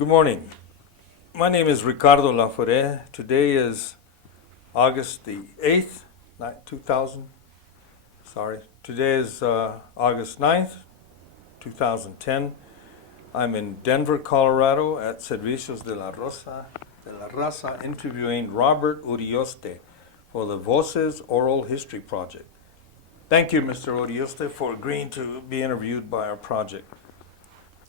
Good morning. My name is Ricardo Lafore. Today is August the 8th, 2000. Sorry. Today is August 9th, 2010. I'm in Denver, Colorado at Servicios de la Raza interviewing Robert Urioste for the Voces Oral History Project. Thank you, Mr. Urioste, for agreeing to be interviewed by our project.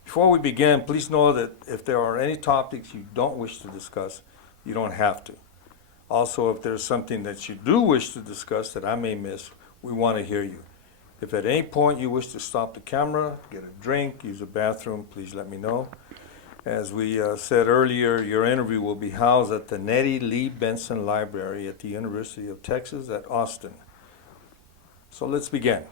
Before we begin, please know that if there are any topics you don't wish to discuss, you don't have to. Also, if there's something that you do wish to discuss that I may miss, we want to hear you. If at any point you wish to stop the camera, get a drink, use a bathroom, please let me know. As we said earlier, your interview will be housed at the Nettie Lee Benson Library at the University of Texas at Austin. So let's begin.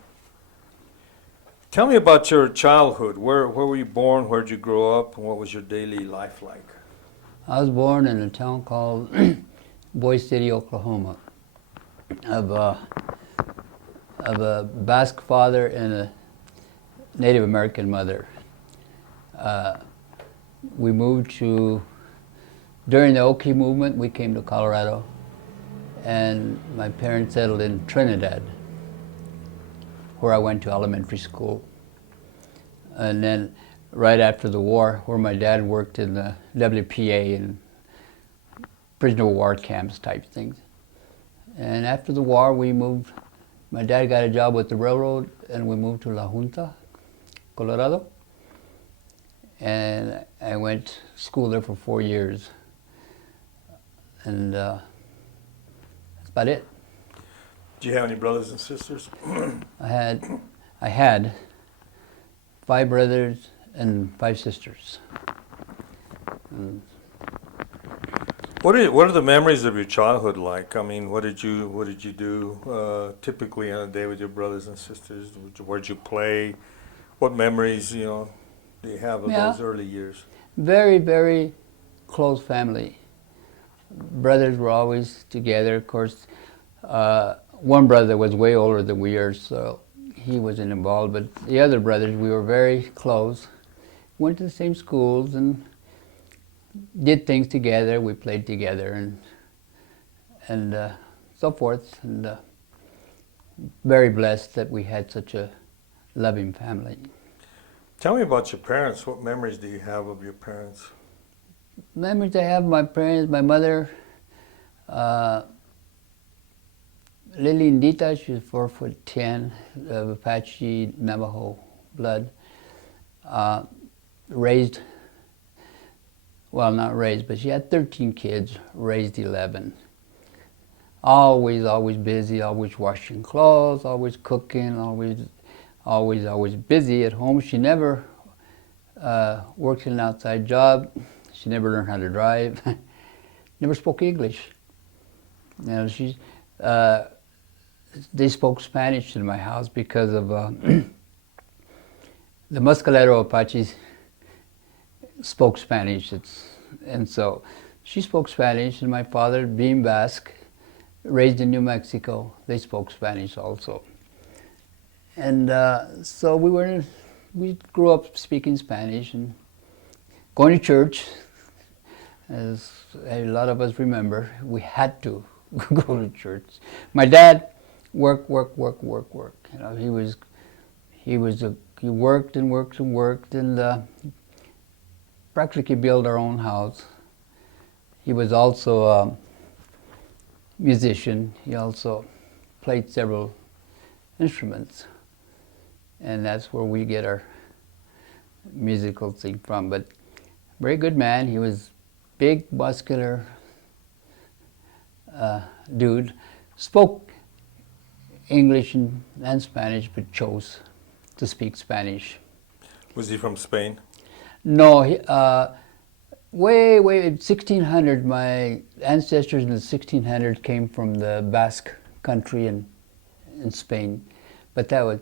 Tell me about your childhood. Where were you born? Where did you grow up? And what was your daily life like? I was born in a town called Boise City, Oklahoma, of a Basque father and a Native American mother. We moved during the Okie movement, we came to Colorado, and my parents settled in Trinidad, where I went to elementary school. And then right after the war, where my dad worked in the WPA and prisoner of war camps type things. And after the war, we moved. My dad got a job with the railroad, and we moved to La Junta, Colorado. And I went to school there for 4 years. And that's about it. Do you have any brothers and sisters? I had 5 brothers and 5 sisters. What are the memories of your childhood like? I mean, what did you do typically on a day with your brothers and sisters? Where'd you play? What memories do you have of those early years? Very, very close family. Brothers were always together. Of course, one brother was way older than we are, so he wasn't involved. But the other brothers, we were very close. Went to the same schools and did things together. We played together and so forth. And very blessed that we had such a loving family. Tell me about your parents. What memories do you have of your parents? Memories I have of my parents, my mother, Lilindita, she was 4'10", of Apache Navajo blood. Not raised, but she had 13 kids, raised 11. Always busy, always washing clothes, always cooking, always busy at home. She never worked in an outside job. She never learned how to drive. Never spoke English. They spoke Spanish in my house because of the Muscalero Apaches spoke Spanish. And so she spoke Spanish, and my father, being Basque, raised in New Mexico, they spoke Spanish also. And so we grew up speaking Spanish and going to church. As a lot of us remember, we had to go to church. My dad work. He worked and practically built our own house. He was also a musician. He also played several instruments, and that's where we get our musical thing from. But very good man. He was big, muscular dude. Spoke English and Spanish, but chose to speak Spanish. Was he from Spain? No, way in 1600, my ancestors in the 1600s came from the Basque country in Spain. But that was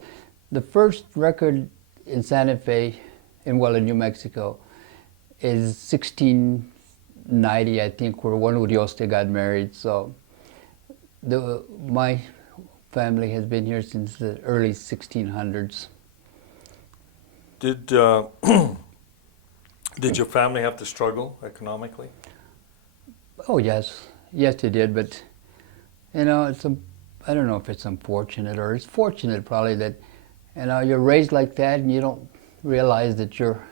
the first record in Santa Fe, in New Mexico, is 1690, I think, where one Urioste got married. So my family has been here since the early 1600s. Did Did your family have to struggle economically? Oh yes, yes it did. But you know, I don't know if it's unfortunate or it's fortunate probably that you're raised like that and you don't realize that you're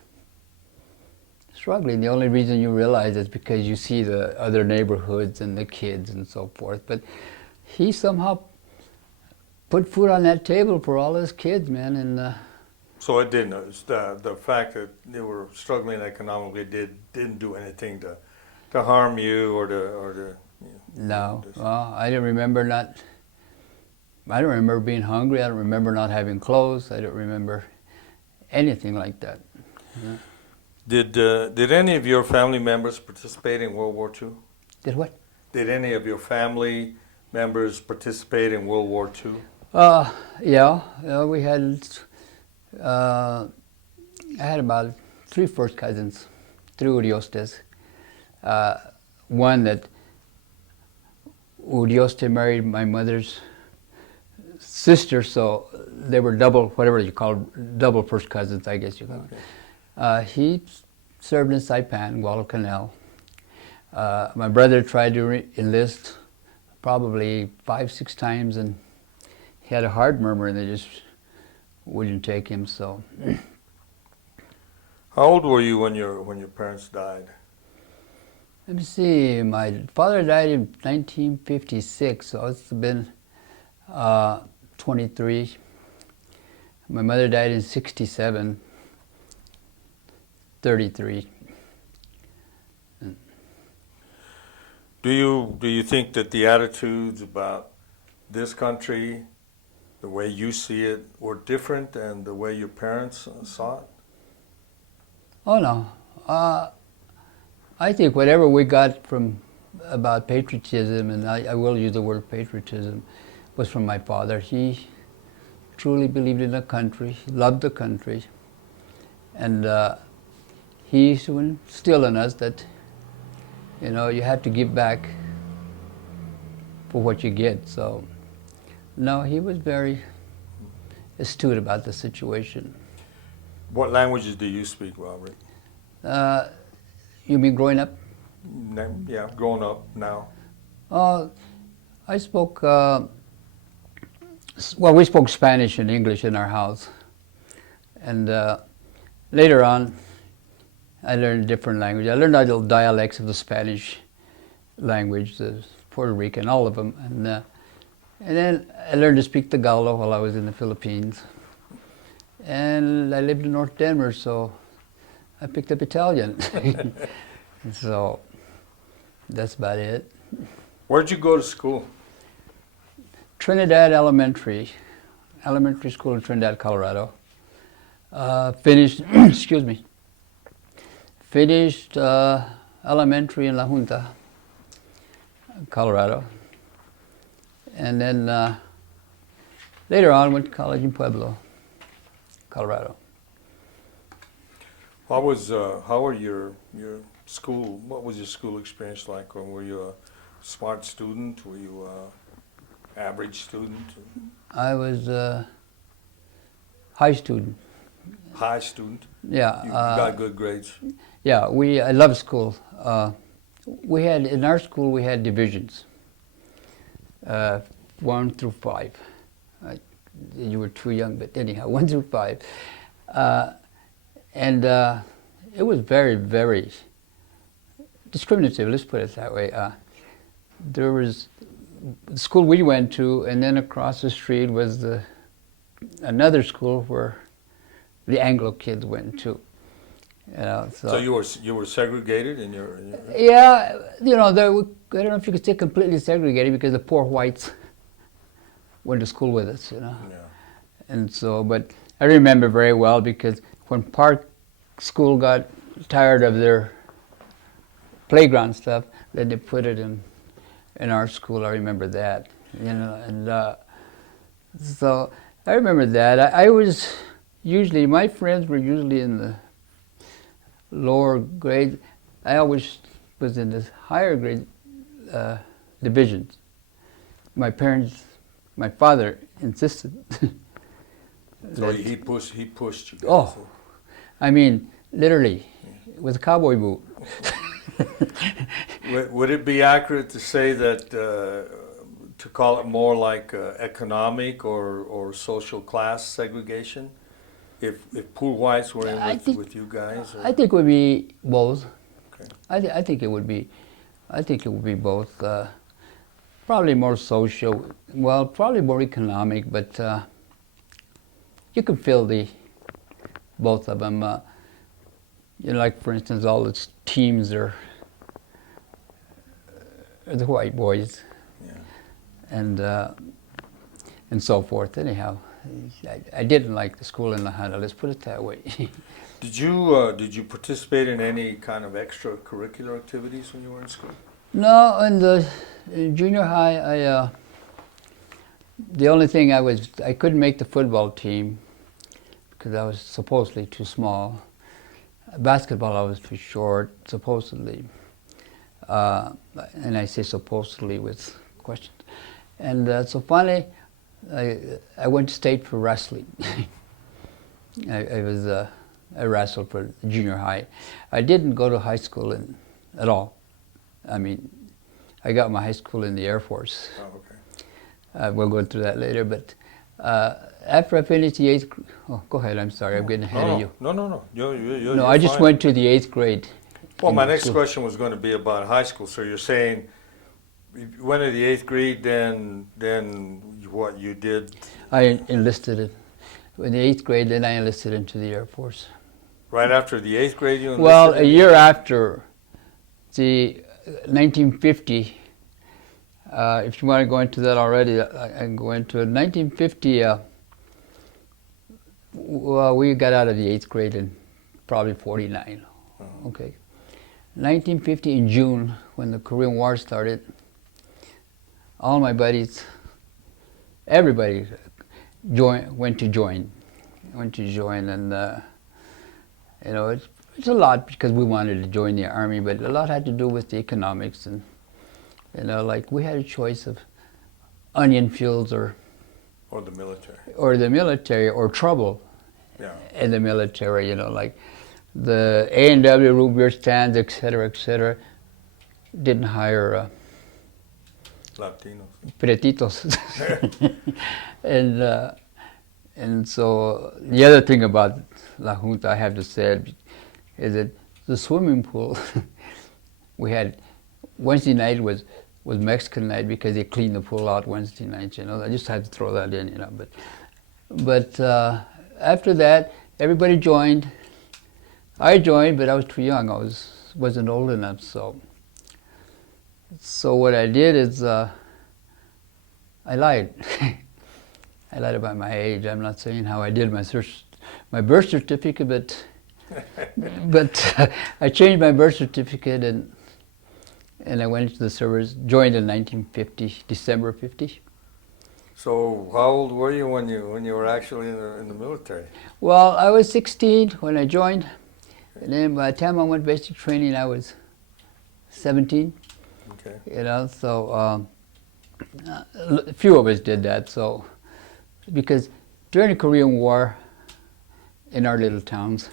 struggling. The only reason you realize is because you see the other neighborhoods and the kids and so forth. But he somehow put food on that table for all his kids, man. And So it didn't. It's the fact that they were struggling economically didn't do anything to harm you or to no, well, I don't remember being hungry. I don't remember not having clothes. I don't remember anything like that. Yeah. Did any of your family members participate in World War II? Did what? Did any of your family members participate in World War II? Yeah, we had. I had about 3 first cousins, 3 Uriostes. One that Urioste married my mother's sister, so they were double, whatever you call double first cousins, I guess you call it. He served in Saipan, Guadalcanal. My brother tried to enlist probably 5, 6 times, and he had a heart murmur, and they just wouldn't take him. So, How old were you when your parents died? let me see. My father died in 1956, so it's been 23. My mother died in 67, 33. Do you think that the attitudes about this country, the way you see it, were different than the way your parents saw it? Oh no, I think whatever we got from about patriotism, and I will use the word patriotism, was from my father. He truly believed in the country, he loved the country, and he instilled in us that you have to give back for what you get. So, no, he was very astute about the situation. What languages do you speak, Robert? You mean growing up? Yeah, growing up now. I spoke, well, we spoke Spanish and English in our house. And later on, I learned a different language. I learned all the dialects of the Spanish language, the Puerto Rican, all of them. And then I learned to speak Tagalog while I was in the Philippines. And I lived in North Denver, so I picked up Italian. So that's about it. Where'd you go to school? Trinidad Elementary School in Trinidad, Colorado. Finished, excuse me, finished elementary in La Junta, Colorado. And then later on went to college in Pueblo, Colorado. How were your school? What was your school experience like? Or were you a smart student? Were you a average student? I was a high student. High student? Yeah. You got good grades? Yeah, I loved school. In our school we had divisions, 1 through 5. You were too young, but anyhow, 1 through 5. And it was very, very discriminative, let's put it that way. There was the school we went to, and then across the street was another school where the Anglo kids went to. So you were segregated in your yeah, I don't know if you could say completely segregated because the poor whites went to school with us, Yeah. And so, but I remember very well because when Park School got tired of their playground stuff, then they put it in our school. I remember that, and so I remember that. I was usually, my friends were usually in the lower grades. I always was in the higher grade divisions. My father insisted. So he pushed you guys. Oh, I mean, literally, with a cowboy boot. Would it be accurate to say that to call it more like economic or social class segregation? If poor whites were in with you guys? Or? I think it would be both. Okay. I think it would be. I think it would be both. Probably more social. Well, probably more economic, but you could feel both of them. You know, like for instance, all the teams are the white boys, yeah. and so forth. Anyhow, I didn't like the school in La Junta. Let's put it that way. Did you participate in any kind of extracurricular activities when you were in school? No, in junior high, the only thing I couldn't make the football team because I was supposedly too small. Basketball, I was too short, supposedly. And I say supposedly with questions. And so finally, I went to state for wrestling. I wrestled for junior high. I didn't go to high school at all. I mean, I got my high school in the Air Force. Oh, okay. We'll go through that later, but after I finished the 8th, oh, go ahead, I'm sorry, I'm getting ahead of you. No. You're No, I just fine. went to the 8th grade. Well, my next question was going to be about high school. So you're saying you went to the 8th grade, then what you did? I enlisted in the 8th grade, then I enlisted into the Air Force. Right after the 8th grade, you enlisted? Well, a year after the 1950, if you want to go into that already, I can go into it. 1950, well, we got out of the 8th grade in probably 49. Oh. Okay. 1950 in June, when the Korean War started, all my buddies, everybody went to join, and you know, it's a lot because we wanted to join the army, but a lot had to do with the economics, and you know, like we had a choice of onion fields or the military, or trouble yeah. in the military. You know, like the A&W root beer stands, et cetera, didn't hire Latinos, Patriotism. And so the other thing about La Junta I have to say is that the swimming pool we had Wednesday night was Mexican night because they cleaned the pool out Wednesday night. You know, I just had to throw that in. You know, but after that, everybody joined. I joined, but I was too young. I wasn't old enough. So what I did is I lied. I lied about my age. I'm not saying how I did my birth certificate, but I changed my birth certificate and I went into the service. Joined in 1950, December 50. So how old were you when you were actually in the military? Well, I was 16 when I joined, and then by the time I went basic training, I was 17. Okay. You know, so a few of us did that. So because during the Korean War, in our little towns,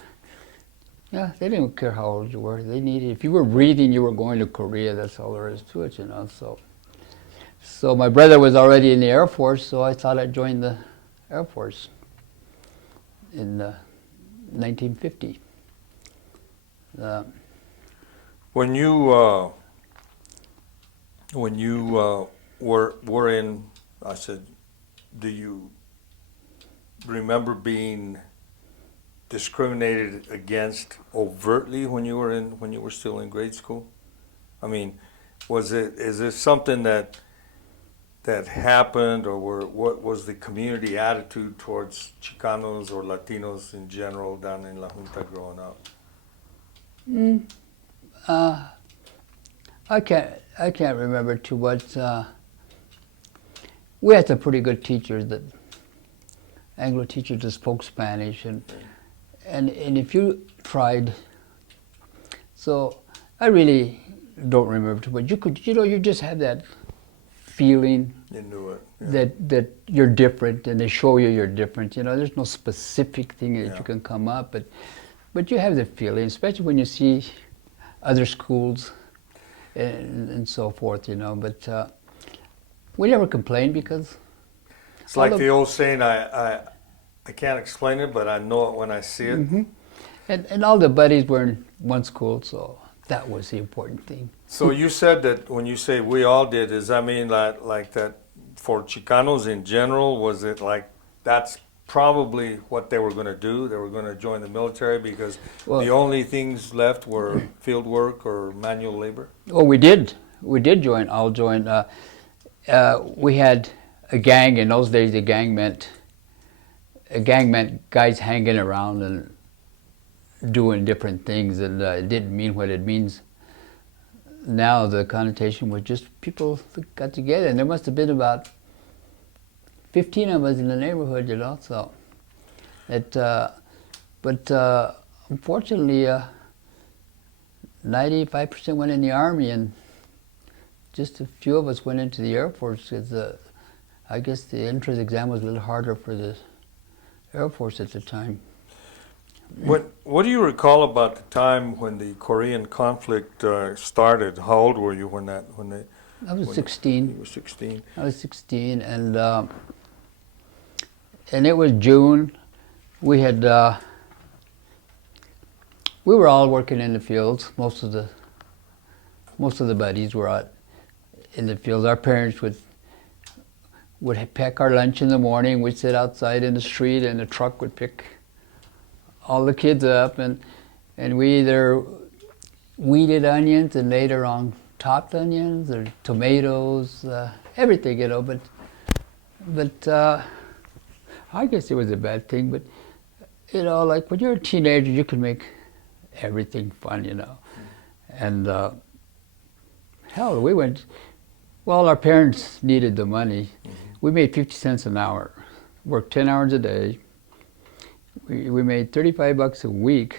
yeah, they didn't care how old you were. They needed, if you were breathing, you were going to Korea. That's all there is to it, you know. So my brother was already in the Air Force, so I thought I'd join the Air Force in 1950. When you were in, I said, do you remember being discriminated against overtly when you were still in grade school? I mean, is it something that happened, or what was the community attitude towards Chicanos or Latinos in general down in La Junta growing up? I can't remember too much. We had some pretty good teachers, Anglo teachers that spoke Spanish, and if you tried, so I really don't remember too much. You just have that feeling. You knew it. Yeah. That you're different, and they show you're different. You know, there's no specific thing that Yeah. you can come up, but you have the feeling, especially when you see other schools and so forth, you know. But we never complained because It's like the old saying, I can't explain it, but I know it when I see it. Mm-hmm. And all the buddies were in one school, so that was the important thing. So you said that when you say we all did, does that mean like that for Chicanos in general? Was it like that's probably what they were going to do? They were going to join the military because the only things left were field work or manual labor? Oh, we did. We did join. All joined. We had a gang. In those days, a gang meant guys hanging around and doing different things, and it didn't mean what it means. Now the connotation was just people that got together, and there must have been about 15 of us in the neighborhood, you know. So, but unfortunately, 95% went in the Army, and just a few of us went into the Air Force. Because I guess the entrance exam was a little harder for the Air Force at the time. What do you recall about the time when the Korean conflict started? How old were you when they? I was 16. You were 16. I was 16, and it was June. We had we were all working in the fields. Most of the buddies were out in the fields. Our parents would pack our lunch in the morning. We'd sit outside in the street, and the truck would pick all the kids up, and we either weeded onions and later on topped onions or tomatoes, everything, you know. But I guess it was a bad thing. But you know, like when you're a teenager, you can make everything fun, you know. And hell, we went. Well, our parents needed the money. We made 50 cents an hour, worked 10 hours a day. We made $35 a week,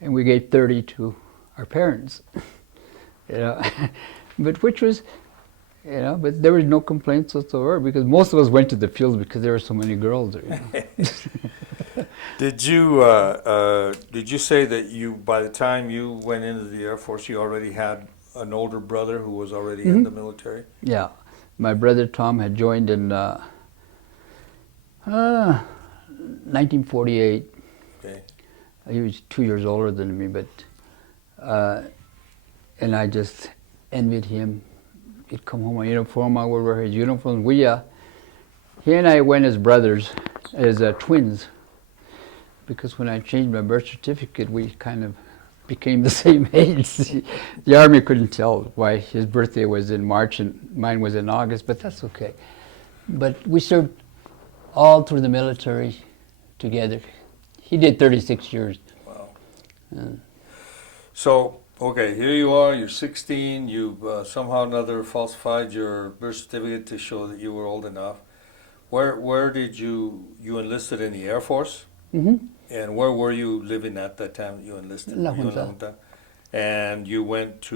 and we gave 30 to our parents. You know, but which was, you know, but there was no complaints whatsoever because most of us went to the fields because there were so many girls there. You know? Did you say that you by the time you went into the Air Force you already had an older brother who was already in the military? Yeah, my brother Tom had joined in 1948. Okay. He was 2 years older than me, but and I just envied him. He'd come home in uniform. I would wear his uniform. He and I went as brothers, as twins, because when I changed my birth certificate, we kind of became the same age. The Army couldn't tell why his birthday was in March and mine was in August, but that's okay. But we served all through the military together. He did 36 years. Wow. So, okay, here you are, you're 16, you've somehow or another falsified your birth certificate to show that you were old enough. Where did you enlisted in the Air Force? Mm-hmm. And where were you living at that time that you enlisted? La You in Junta. And you went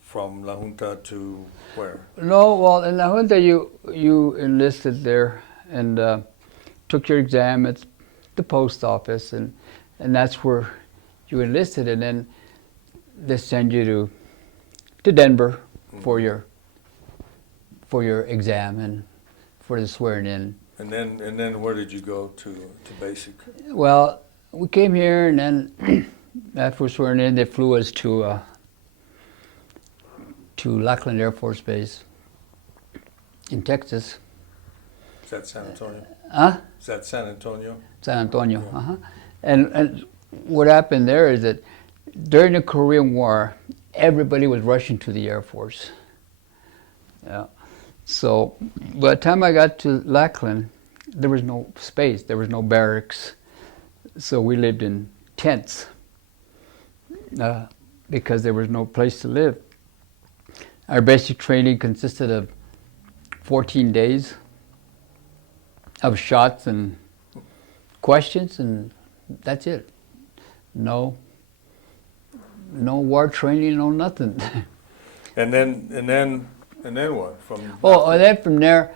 from La Junta to where? No, well, in La Junta you enlisted there and took your exam at the post office, and that's where you enlisted, and then they send you to Denver for your exam and for the swearing in. And then where did you go to basic? Well, we came here, and then after swearing in, they flew us to Lackland Air Force Base in Texas. Is that San Antonio? Huh? Is that San Antonio? San Antonio. Yeah. Uh-huh. And what happened there is that during the Korean War, everybody was rushing to the Air Force. Yeah. So by the time I got to Lackland, there was no space, there was no barracks. So we lived in tents because there was no place to live. Our basic training consisted of 14 days of shots and questions, and that's it. No war training, no nothing. And then what? From there,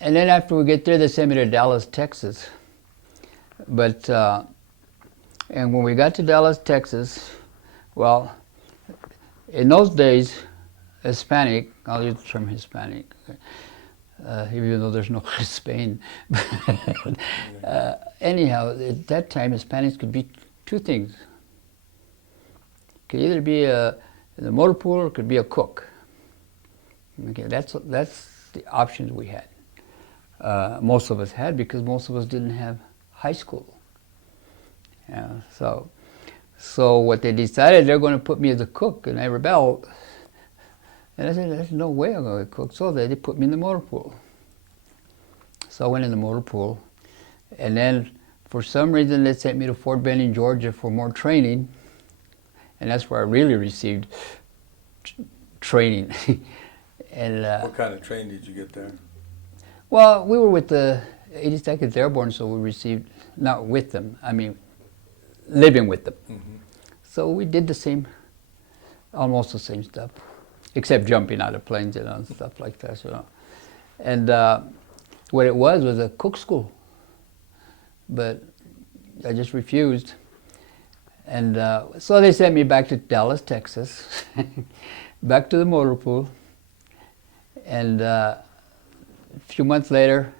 and then after we get there, they sent me to Dallas, Texas. But And when we got to Dallas, Texas, well, in those days, Hispanic, I'll use the term Hispanic, even though there's no Spain. Anyhow, at that time, Hispanics could be two things. Could either be in the motor pool or could be a cook. Okay, that's the options we had. Most of us had because most of us didn't have high school. Yeah, so what they decided, they're going to put me as a cook, and I rebelled. And I said, there's no way I'm going to cook. So they put me in the motor pool. So I went in the motor pool, and then for some reason they sent me to Fort Benning, Georgia for more training, and that's where I really received training. And what kind of training did you get there? well, we were with the 82nd Airborne, so we received, not with them, I mean, living with them. Mm-hmm. So we did the same, almost the same stuff, except jumping out of planes and stuff like that, you know. And what it was a cook school, but I just refused. And so they sent me back to Dallas, Texas, back to the motor pool. And a few months later,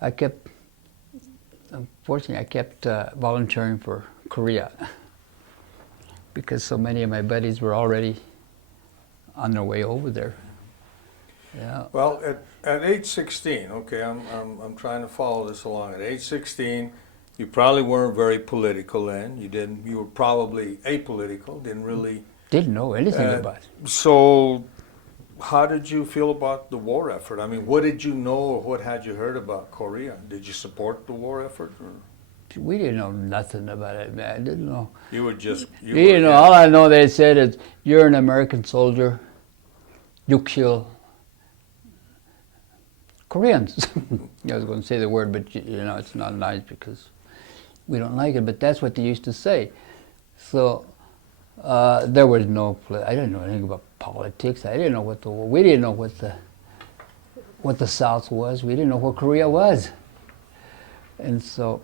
unfortunately, I kept volunteering for Korea because so many of my buddies were already on their way over there. Yeah. Well, at age 16, okay, I'm trying to follow this along. At age 16, you probably weren't very political then. You were probably apolitical, Didn't know anything about it. So how did you feel about the war effort? I mean, what did you know or what had you heard about Korea? Did you support the war effort? Or? We didn't know nothing about it, man. I didn't know. You were just... You know, all I know they said is, you're an American soldier, you kill Koreans. I was going to say the word, but you know, it's not nice because we don't like it, but that's what they used to say. So there was no, I didn't know anything about politics. I didn't know we didn't know what the South was. We didn't know what Korea was. And so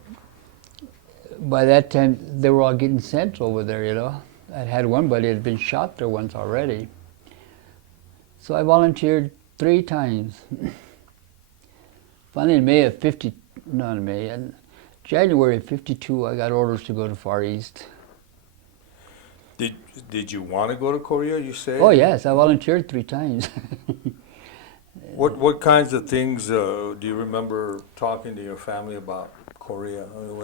by that time, they were all getting sent over there, you know. I had one buddy that had been shot there once already. So I volunteered 3 times. Finally, in January of '52, I got orders to go to Far East. Did you want to go to Korea, you say? Oh, yes, I volunteered 3 times. What kinds of things do you remember talking to your family about Korea? I mean,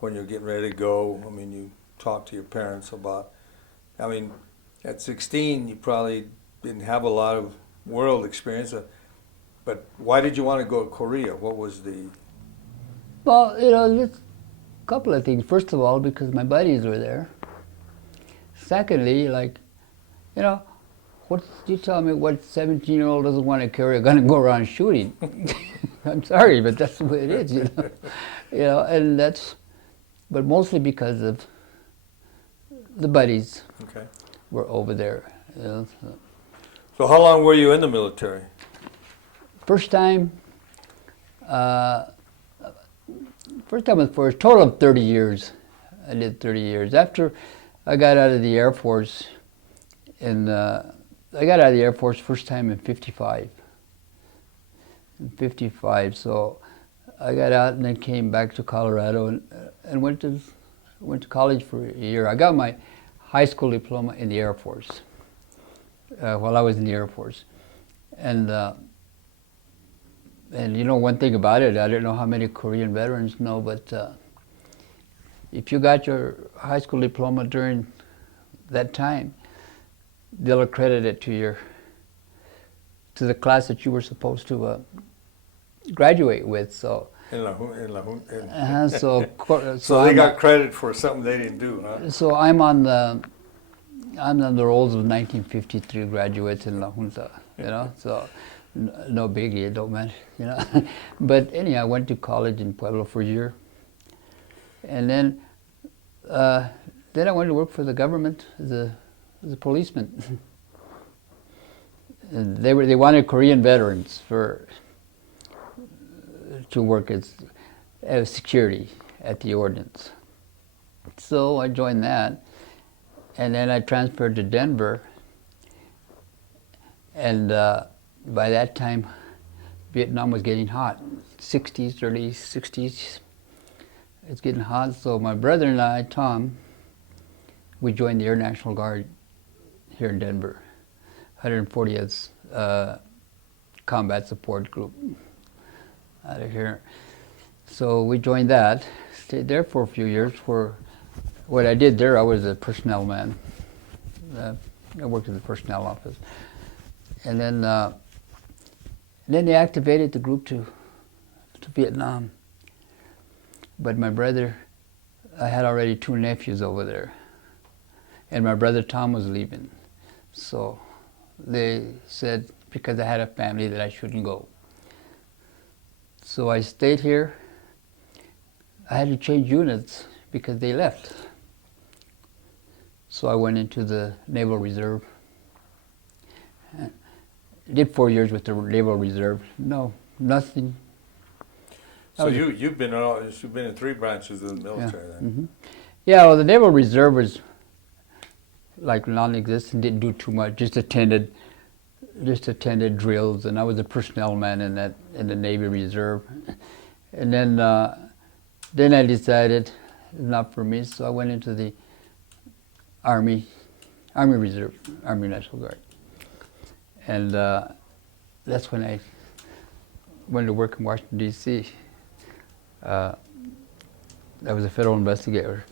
when you're getting ready to go, I mean, you talk to your parents about, I mean, at 16, you probably didn't have a lot of world experience, but why did you want to go to Korea? What was the... Well, you know, a couple of things. First of all, because my buddies were there. Secondly, like, you know, you tell me what 17-year-old doesn't want to carry a gun and go around shooting? I'm sorry, but that's the way it is, you know. You know, and but mostly because of the buddies were over there. You know, so how long were you in the military? First time was for a total of 30 years. I did 30 years. After I got out of the Air Force, I got out of the Air Force first time in '55. So I got out and then came back to Colorado and went to college for a year. I got my high school diploma in the Air Force while I was in the Air Force, and you know, one thing about it, I don't know how many Korean veterans know, but if you got your high school diploma during that time, they'll accredit it to the class that you were supposed to graduate with. So. So they got credit for something they didn't do, huh? So I'm on the rolls of 1953 graduates in La Junta, you know. So. No biggie, it don't matter, you know. But anyhow, I went to college in Pueblo for a year, and then I went to work for the government as a policeman. And they wanted Korean veterans to work as security at the ordnance. So I joined that, and then I transferred to Denver, and by that time, Vietnam was getting hot, 60s, early 60s. It's getting hot, so my brother and I, Tom, we joined the Air National Guard here in Denver, 140th Combat Support Group out of here. So we joined that, stayed there for a few years. For what I did there, I was a personnel man. I worked in the personnel office. And then they activated the group to Vietnam. But my brother, I had already 2 nephews over there. And my brother Tom was leaving. So they said, because I had a family, that I shouldn't go. So I stayed here. I had to change units because they left. So I went into the Naval Reserve. Did 4 years with the Naval Reserve. No, nothing. So you've been in 3 branches of the military then. Mm-hmm. Yeah, well, the Naval Reserve was like non-existent, didn't do too much, just attended drills, and I was a personnel man in the Navy Reserve. And then I decided it's not for me, so I went into the Army Reserve, Army National Guard. And that's when I went to work in Washington, D.C. I was a federal investigator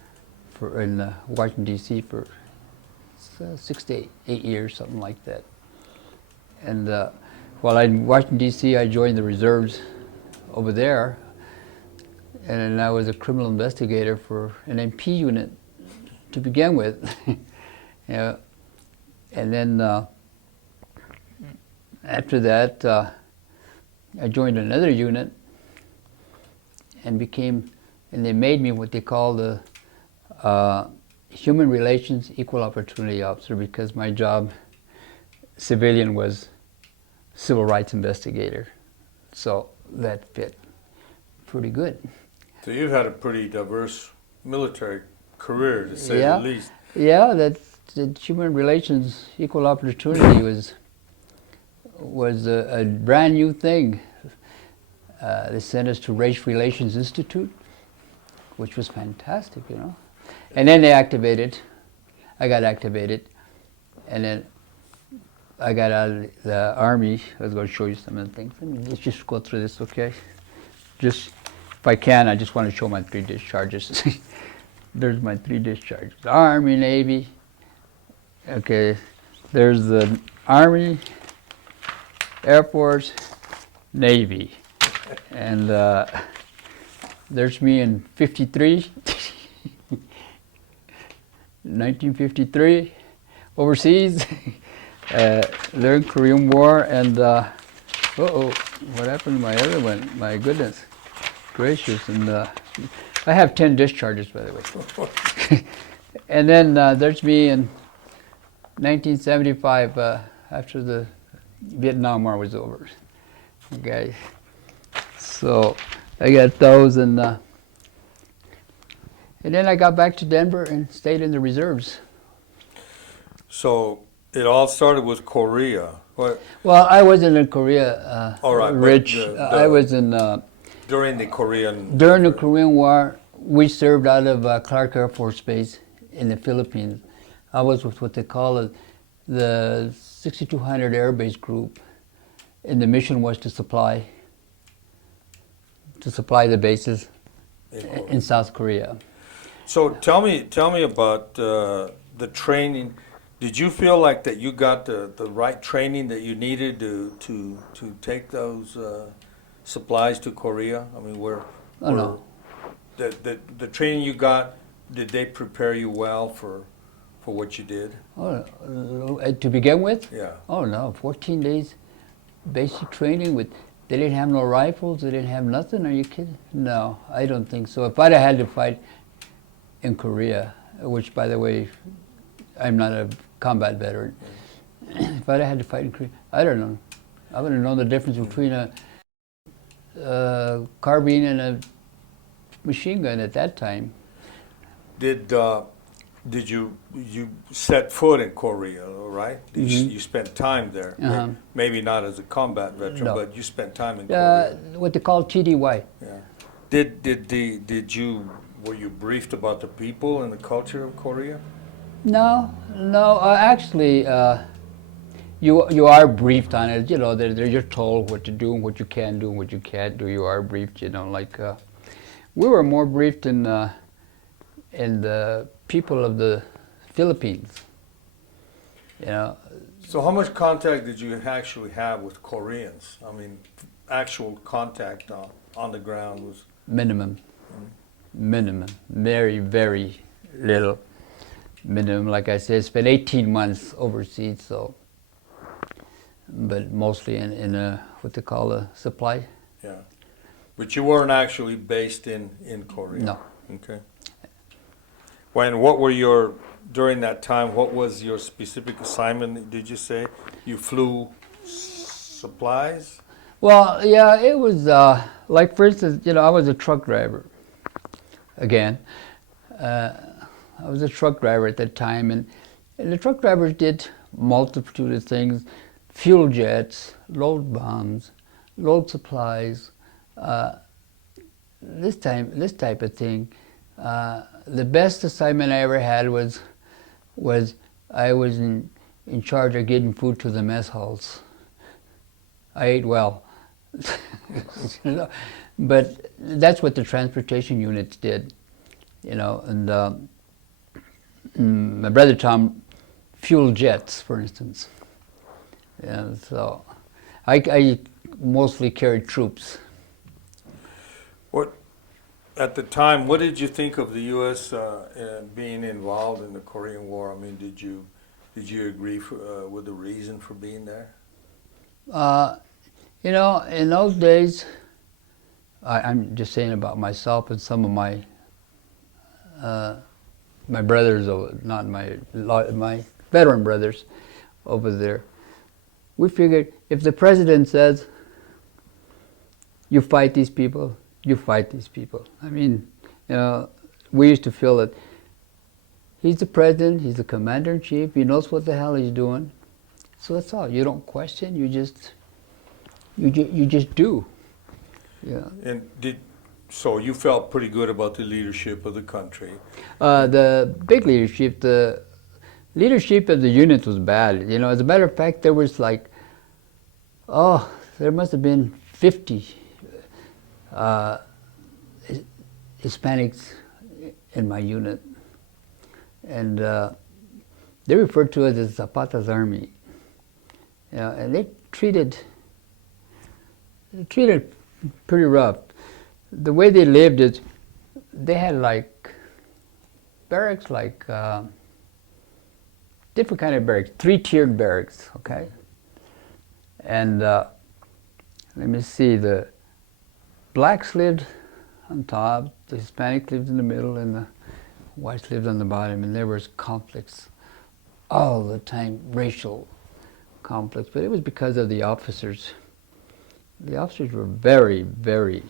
in Washington, D.C. for 6 to 8 years, something like that. And while in Washington, D.C., I joined the reserves over there, and I was a criminal investigator for an MP unit to begin with. Yeah. And then after that, I joined another unit and they made me what they call the Human Relations Equal Opportunity Officer, because my job, civilian, was civil rights investigator. So that fit pretty good. So you've had a pretty diverse military career, to say Yeah. the least. Yeah, that Human Relations Equal Opportunity was a brand new thing. They sent us to Race Relations Institute, which was fantastic, you know. And then I got activated, and then I got out of the Army. I was going to show you some of the things. Let's just go through this, okay? Just, if I can, I just want to show my 3 discharges. There's my 3 discharges. Army, Navy. Okay, there's the Army, Air Force, Navy. And there's me in 53, 1953, overseas, during Korean War, and uh-oh, what happened to my other one? My goodness gracious. And I have 10 discharges, by the way. And then there's me in 1975, after the Vietnam War was over. Okay, so I got those, and then I got back to Denver and stayed in the reserves. So it all started with Korea. What? Well, I wasn't in Korea, All right, but Rich. I was in during the Korean. during the Korean War. We served out of Clark Air Force Base in the Philippines. I was with what they call the 6200 Air Base Group, and the mission was to supply the bases in South Korea. So tell me about the training. Did you feel like that you got the right training that you needed to take those supplies to Korea? I mean, No. the training you got, did they prepare you well for what you did? Oh, to begin with? Yeah. Oh no, 14 days basic training with. They didn't have no rifles. They didn't have nothing. Are you kidding? No, I don't think so. If I'd have had to fight in Korea, which, by the way, I'm not a combat veteran. If I'd have had to fight in Korea, I don't know. I wouldn't know the difference between a carbine and a machine gun at that time. Did you set foot in Korea, right? You spent time there. Uh-huh. Maybe not as a combat veteran, No. but you spent time in Korea. What they call TDY. Yeah. Did you were you briefed about the people and the culture of Korea? No, no. Actually, you are briefed on it. You know, they're just told what to do, and what you can do, and what you can't do. You are briefed. You know, like we were more briefed in the people of the Philippines. You know. So how much contact did you actually have with Koreans? I mean, actual contact on the ground was Minimum. Minimum. Very, very little. Minimum. Like I said, spent 18 months overseas, so, but mostly in a, what they call a supply. yeah. But you weren't actually based in Korea? No. Okay. During that time, what was your specific assignment, did you say? You flew supplies? Well, yeah, it was, like for instance, you know, I was a truck driver. Again, I was a truck driver at that time, and the truck drivers did multitude of things: fuel jets, load bombs, load supplies, this type of thing. The best assignment I ever had was I was in charge of getting food to the mess halls. I ate well. You know, but that's what the transportation units did, you know. And my brother Tom fueled jets, for instance. Yeah, so I mostly carried troops. At the time, what did you think of the U.S. Being involved in the Korean War? I mean, did you agree with the reason for being there? You know, in those days, I'm just saying about myself and some of my my brothers, not my veteran brothers over there. We figured if the president says, "You fight these people," you fight these people. I mean, you know, we used to feel that he's the president, he's the commander-in-chief, he knows what the hell he's doing. So that's all. You don't question, you just do. Yeah. And so you felt pretty good about the leadership of the country? The big leadership, the leadership of the unit was bad. You know, as a matter of fact, there was like, there must have been 50 Hispanics in my unit, and they referred to it as Zapata's army. You know, and they treated pretty rough. The way they lived is, they had like barracks, like different kind of barracks, 3-tiered barracks, okay? And let me see, the blacks lived on top, the Hispanic lived in the middle, and the whites lived on the bottom, and there was conflicts all the time, racial conflicts, but it was because of the officers. The officers were very, very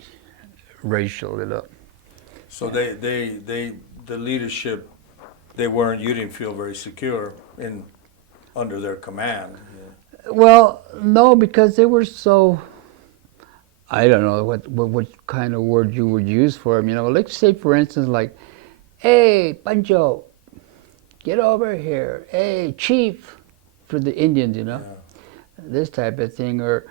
racial, you know. So the leadership, you didn't feel very secure under their command. Yeah. Well, no, because they were so, I don't know what kind of word you would use for them. You know, let's say, for instance, like, "Hey, Pancho, get over here. Hey, Chief," for the Indians, you know, this type of thing, or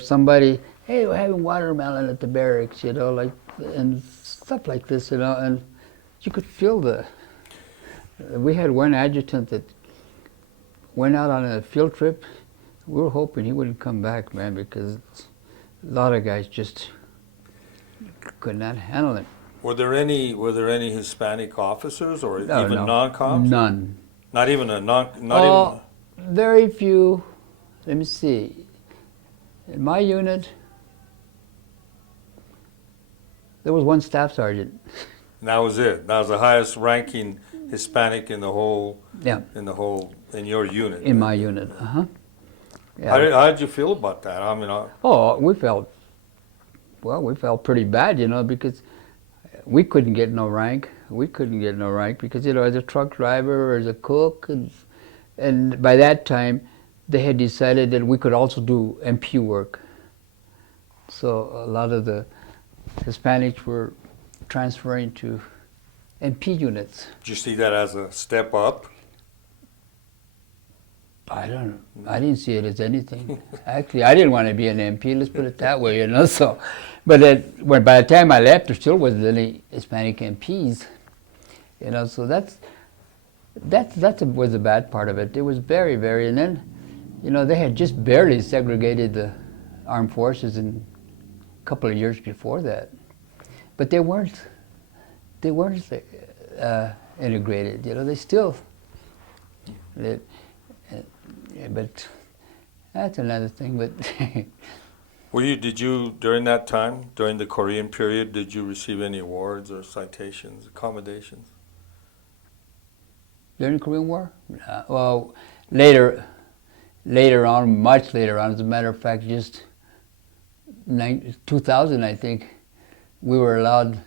somebody, "Hey, we're having watermelon at the barracks," you know, like, and stuff like this, you know, and you could feel we had one adjutant that went out on a field trip. We were hoping he wouldn't come back, man, because a lot of guys just could not handle it. Were there any Hispanic officers or No, even no. non-coms? None. Not even a non. Very few. Let me see. In my unit, there was one staff sergeant. And that was it. That was the highest ranking Hispanic in the whole. Yeah. In your unit. In my unit, Yeah. How did you feel about that? I mean, we felt pretty bad, you know, because we couldn't get no rank. We couldn't get no rank because, as a truck driver or as a cook, and by that time, they had decided that we could also do MP work. So a lot of the Hispanics were transferring to MP units. Did you see that as a step up? I don't know. I didn't see it as anything. Actually, I didn't want to be an MP. Let's put it that way, So, but by the time I left, there still wasn't any Hispanic MPs. So that was the bad part of it. It was very, very, and then, they had just barely segregated the armed forces in a couple of years before that, but they weren't integrated. They still. But that's another thing. But Did you during that time, during the Korean period, did you receive any awards or citations, accommodations? During the Korean War? Well, later on, much later on, as a matter of fact, just 2000, I think, we were allowed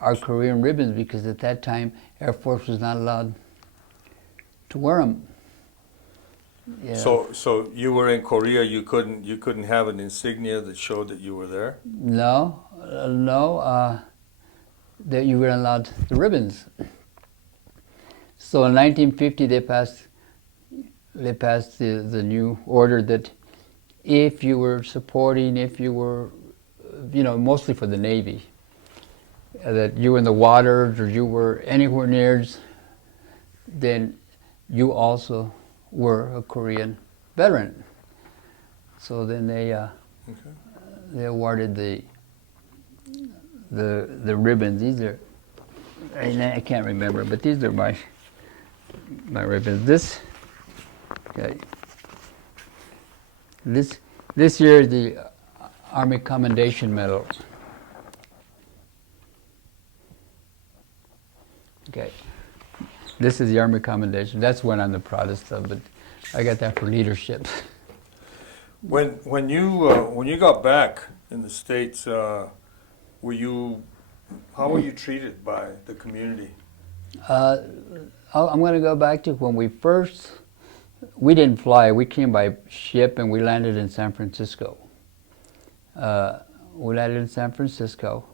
our Korean ribbons because at that time, Air Force was not allowed to wear them. Yeah. So you were in Korea. You couldn't have an insignia that showed that you were there. No, that you weren't allowed the ribbons. So in 1950, they passed the new order that if you were supporting, if you were, mostly for the Navy, that you were in the waters or you were anywhere near, then you also were a Korean veteran. So then they awarded the ribbons. These are, I can't remember, but these are my ribbons. This year is the Army Commendation Medal. Okay. This is the Army Commendation. That's one I'm the proudest of, but I got that for leadership. When you got back in the States, how were you treated by the community? I'm going to go back to when we didn't fly. We came by ship and we landed in San Francisco. We landed in San Francisco.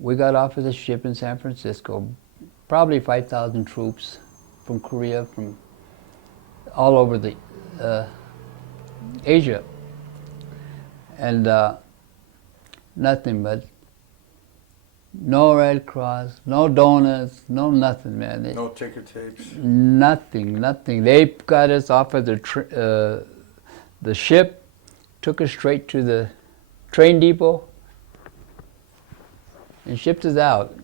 We got off of the ship in San Francisco. Probably 5,000 troops from Korea, from all over the Asia, and nothing but no Red Cross, no donuts, no nothing, man. No ticker tapes. Nothing. They got us off of the ship, took us straight to the train depot, and shipped us out.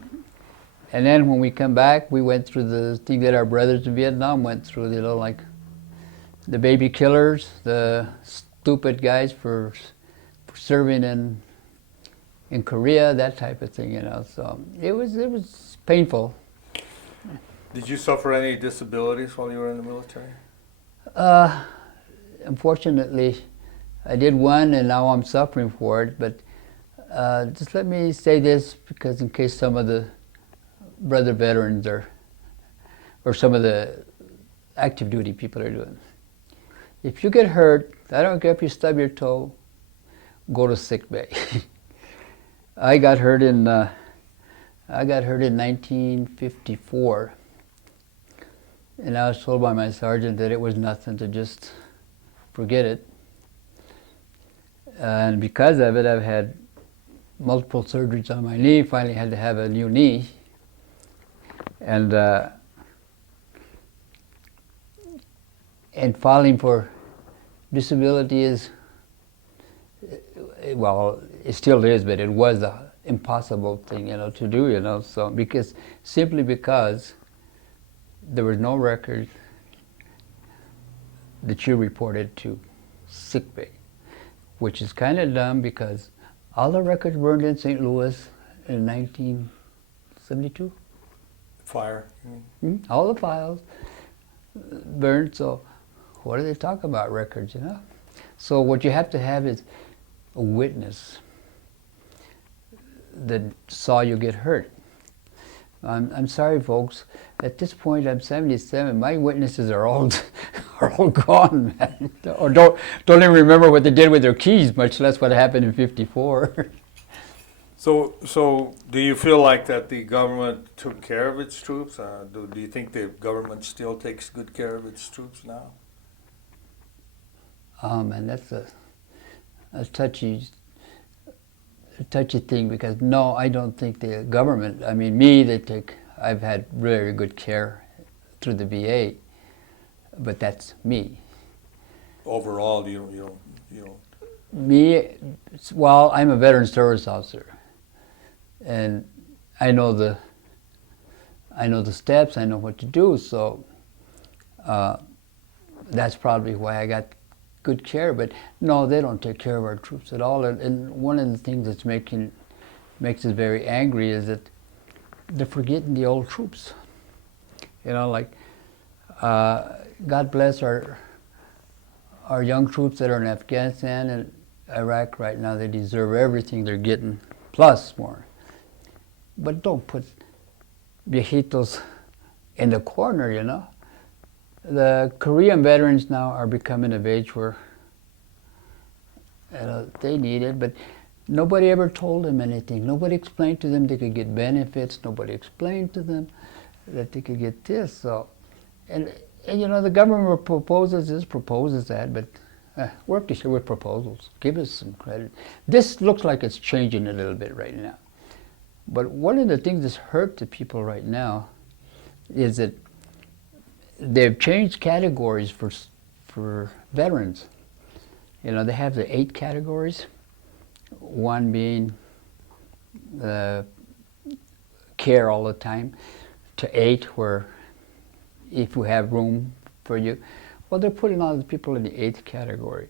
And then when we come back, we went through the thing that our brothers in Vietnam went through, like the baby killers, the stupid guys for serving in Korea, that type of thing, So it was painful. Did you suffer any disabilities while you were in the military? Unfortunately, I did one, and now I'm suffering for it. But just let me say this, because in case some of the brother veterans or some of the active duty people are doing. If you get hurt, I don't care if you stub your toe, go to sick bay. I got hurt in 1954, and I was told by my sergeant that it was nothing, to just forget it. And because of it, I've had multiple surgeries on my knee. Finally had to have a new knee. And filing for disability is, well, it still is, but it was an impossible thing, to do, So simply because there was no record that you reported to sick bay, which is kind of dumb because all the records burned in St. Louis in 1972. Fire. All the files burned, so what do they talk about records, So what you have to have is a witness that saw you get hurt. I'm sorry, folks. At this point, I'm 77. My witnesses are all are all gone, man. Or don't even remember what they did with their keys, much less what happened in '54. So do you feel like that the government took care of its troops? Do you think the government still takes good care of its troops now? Oh man, that's a touchy thing, because no, I don't think the government. I mean, I've had very good care through the VA, but that's me. Overall, you don't. Me, well, I'm a veteran service officer, and I know the steps. I know what to do. So that's probably why I got good care. But no, they don't take care of our troops at all. And one of the things that's makes us very angry is that they're forgetting the old troops. You know, like God bless our young troops that are in Afghanistan and Iraq right now. They deserve everything they're getting, plus more. But don't put viejitos in the corner, you know. The Korean veterans now are becoming of age where they need it, but nobody ever told them anything. Nobody explained to them they could get benefits. Nobody explained to them that they could get this. So, and you know, the government proposes this, proposes that, but work this year with proposals. Give us some credit. This looks like it's changing a little bit right now. But one of the things that's hurt the people right now is that they've changed categories for veterans. You know, they have the 8 categories. One being care all the time, to 8 where if we have room for you. Well, they're putting all the people in the 8th category.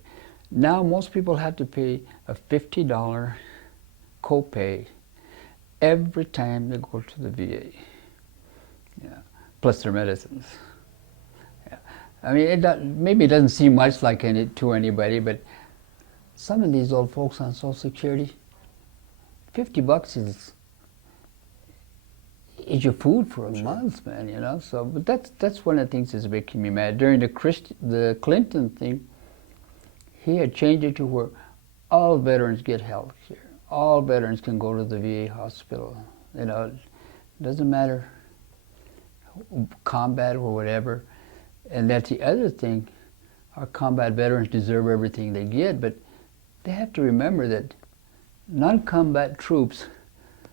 Now most people have to pay a $50 copay every time they go to the VA. Yeah, plus their medicines. Yeah. I mean, maybe it doesn't seem much like it to anybody, but some of these old folks on Social Security, $50 is your food for a month, man. You know. So, but that's one of the things that's making me mad. During the Clinton thing, he had changed it to where all veterans get health care. All veterans can go to the VA hospital. You know, it doesn't matter combat or whatever. And that's the other thing. Our combat veterans deserve everything they get, but they have to remember that non-combat troops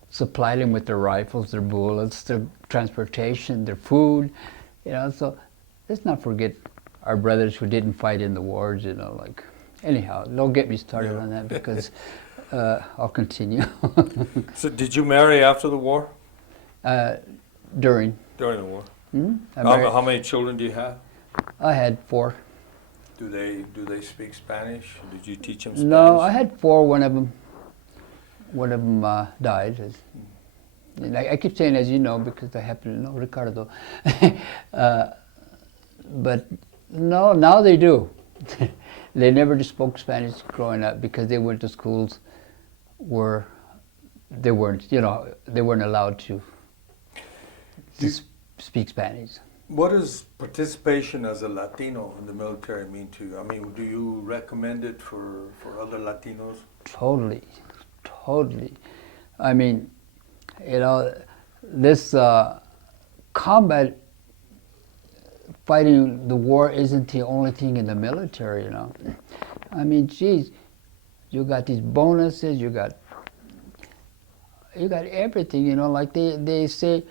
supply them with their rifles, their bullets, their transportation, their food. You know, so let's not forget our brothers who didn't fight in the wars. You know, like anyhow, don't get me started on that because. I'll continue. So did you marry after the war? During the war. Mm-hmm. How many children do you have? I had 4. Do they speak Spanish? Did you teach them Spanish? No, I had 4. One of them died. And I keep saying, as you know, because I happen to know Ricardo. But no, now they do. They never just spoke Spanish growing up because they went to schools where they weren't allowed to speak Spanish. What does participation as a Latino in the military mean to you? I mean, do you recommend it for other Latinos? Totally. I mean, you know, this combat fighting the war isn't the only thing in the military, you know. I mean, geez, you got these bonuses, you got everything, you know, like they say,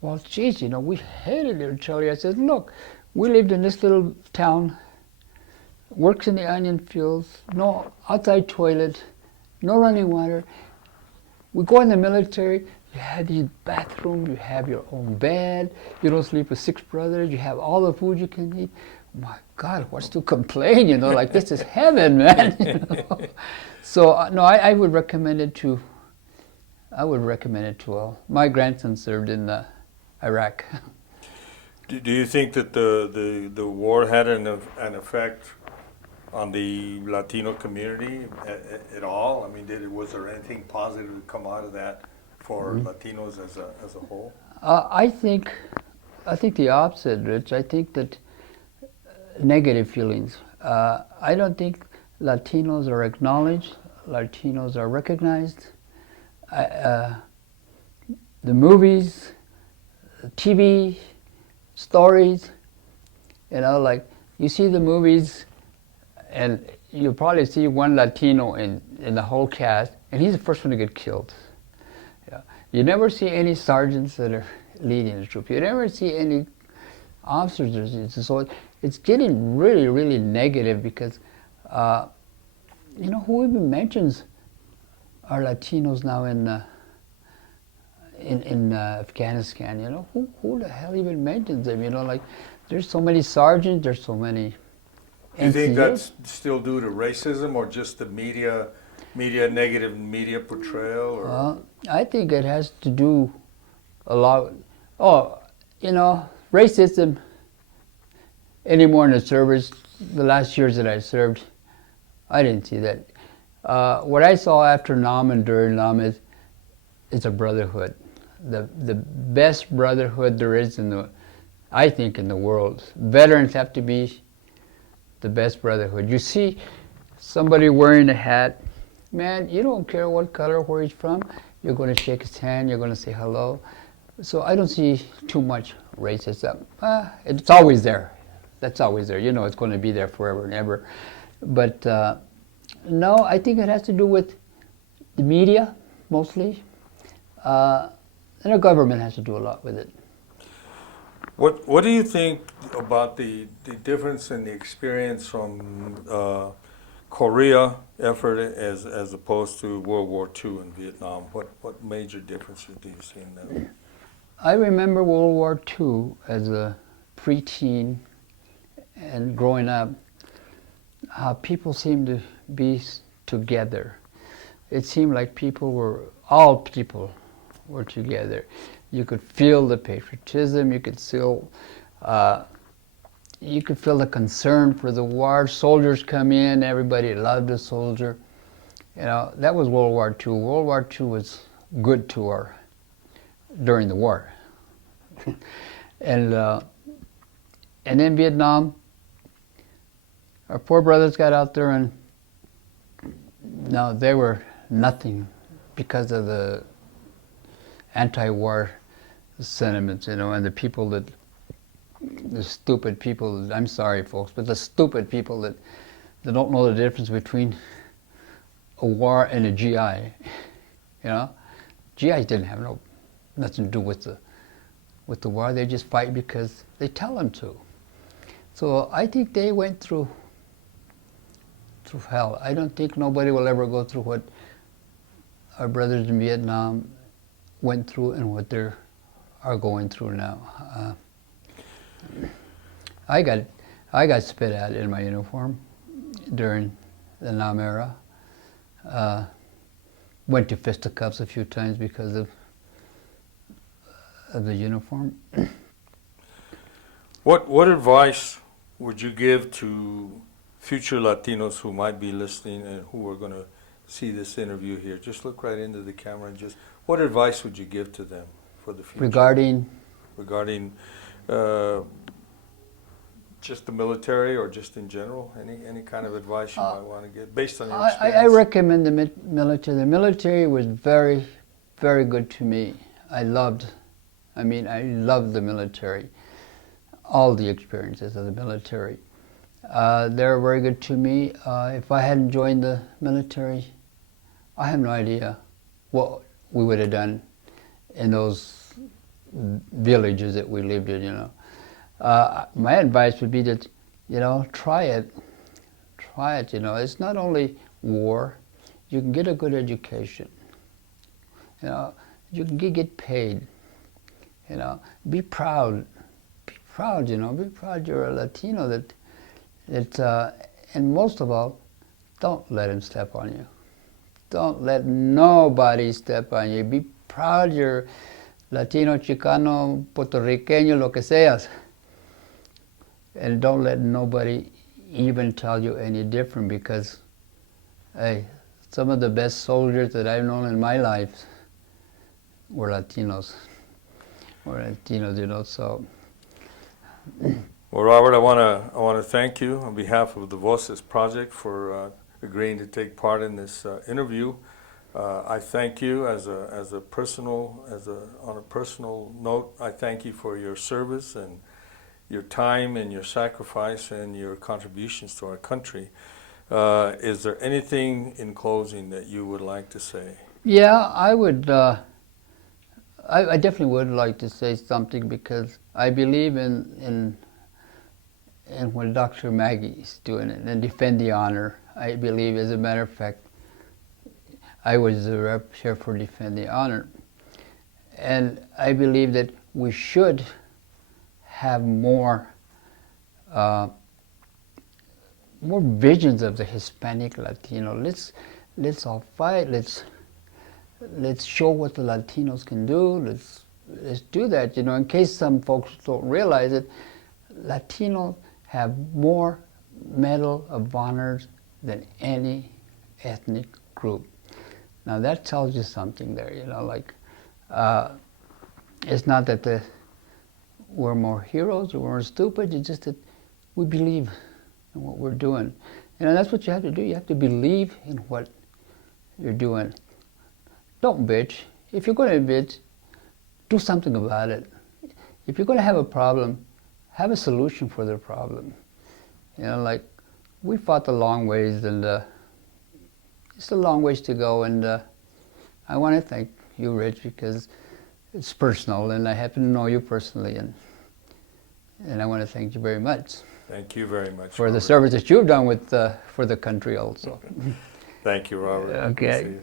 well, geez, you know, we hated each other. I said, look, we lived in this little town, works in the onion fields, no outside toilet, no running water. We go in the military, you have these bathrooms, you have your own bed, you don't sleep with 6 brothers, you have all the food you can eat. My God, what's to complain, you know, like this is heaven, man. You know? So, no, I would recommend it to, all. My grandson served in Iraq. Do you think that the war had an effect on the Latino community at all? I mean, was there anything positive to come out of that for Latinos as a whole? I think the opposite, Rich. I think that negative feelings. I don't think Latinos are acknowledged. Latinos are recognized. The movies, TV, stories, like you see the movies and you probably see one Latino in the whole cast, and he's the first one to get killed. Yeah. You never see any sergeants that are leading the troop. You never see any officers. So it's getting really, really negative because, who even mentions our Latinos now in Afghanistan? Who the hell even mentions them? Like there's so many sergeants, there's so many. Do you think that's still due to racism or just the negative media portrayal? Or? I think it has to do a lot. Racism anymore in the service. The last years that I served, I didn't see that. What I saw after Nam and during Nam is it's a brotherhood. The best brotherhood there is I think in the world. Veterans have to be the best brotherhood. You see somebody wearing a hat, man, you don't care what color, where he's from, you're going to shake his hand, you're going to say hello. So I don't see too much racism. It's always there. That's always there. It's going to be there forever and ever. But no, I think it has to do with the media, mostly. And the government has to do a lot with it. What do you think about the difference in the experience from Korea effort as opposed to World War II in Vietnam? What major differences do you see in that? I remember World War II as a preteen and growing up, how people seemed to be together. It seemed like all people were together. You could feel the patriotism. You could feel the concern for the war. Soldiers come in. Everybody loved a soldier. That was World War II. World War II was good to during the war. And in Vietnam, our poor brothers got out there, and no, they were nothing because of the anti-war sentiments, and the stupid people, I'm sorry folks, but the stupid people that don't know the difference between a war and a GI. GIs didn't have nothing to do with the war. They just fight because they tell them to. So I think they went through hell. I don't think nobody will ever go through what our brothers in Vietnam went through and what they are going through now. I got spit at in my uniform during the Nam era. Went to fisticuffs a few times because of the uniform. What advice would you give to future Latinos who might be listening and who are going to see this interview here? Just look right into the camera and what advice would you give to them for the future? Regarding just the military or just in general? Any kind of advice you might want to give based on your experience? I recommend the military. The military was very, very good to me. I loved the military. All the experiences of the military. They're very good to me. If I hadn't joined the military, I have no idea what we would have done in those villages that we lived in, My advice would be that, try it. It's not only war. You can get a good education. You can get paid. Be proud. Be proud, Be proud you're a Latino and most of all, don't let him step on you. Don't let nobody step on you. Be proud you're Latino, Chicano, Puerto Riqueño, lo que seas. And don't let nobody even tell you any different because, hey, some of the best soldiers that I've known in my life were Latinos. So. Well, Robert, I want to thank you on behalf of the Voces project for agreeing to take part in this interview. I thank you on a personal note. I thank you for your service and your time and your sacrifice and your contributions to our country. Is there anything in closing that you would like to say? Yeah, I would. I definitely would like to say something because I believe in what Dr. Maggie's doing and defend the honor. I believe, as a matter of fact, I was the rep chair for Defend the Honor. And I believe that we should have more visions of the Hispanic Latino. Let's all fight. Let's show what the Latinos can do. Let's do that. In case some folks don't realize it, Latinos have more Medal of Honors than any ethnic group. Now that tells you something there, it's not that we're more heroes or we're stupid, it's just that we believe in what we're doing. That's what you have to do. You have to believe in what you're doing. Don't bitch. If you're going to bitch, do something about it. If you're going to have a problem, have a solution for the problem. We fought the long ways and it's a long ways to go, and I want to thank you, Rich, because it's personal, and I happen to know you personally, and I want to thank you very much. Thank you very much, for Robert. the service that you've done for the country also. Thank you, Robert. Okay.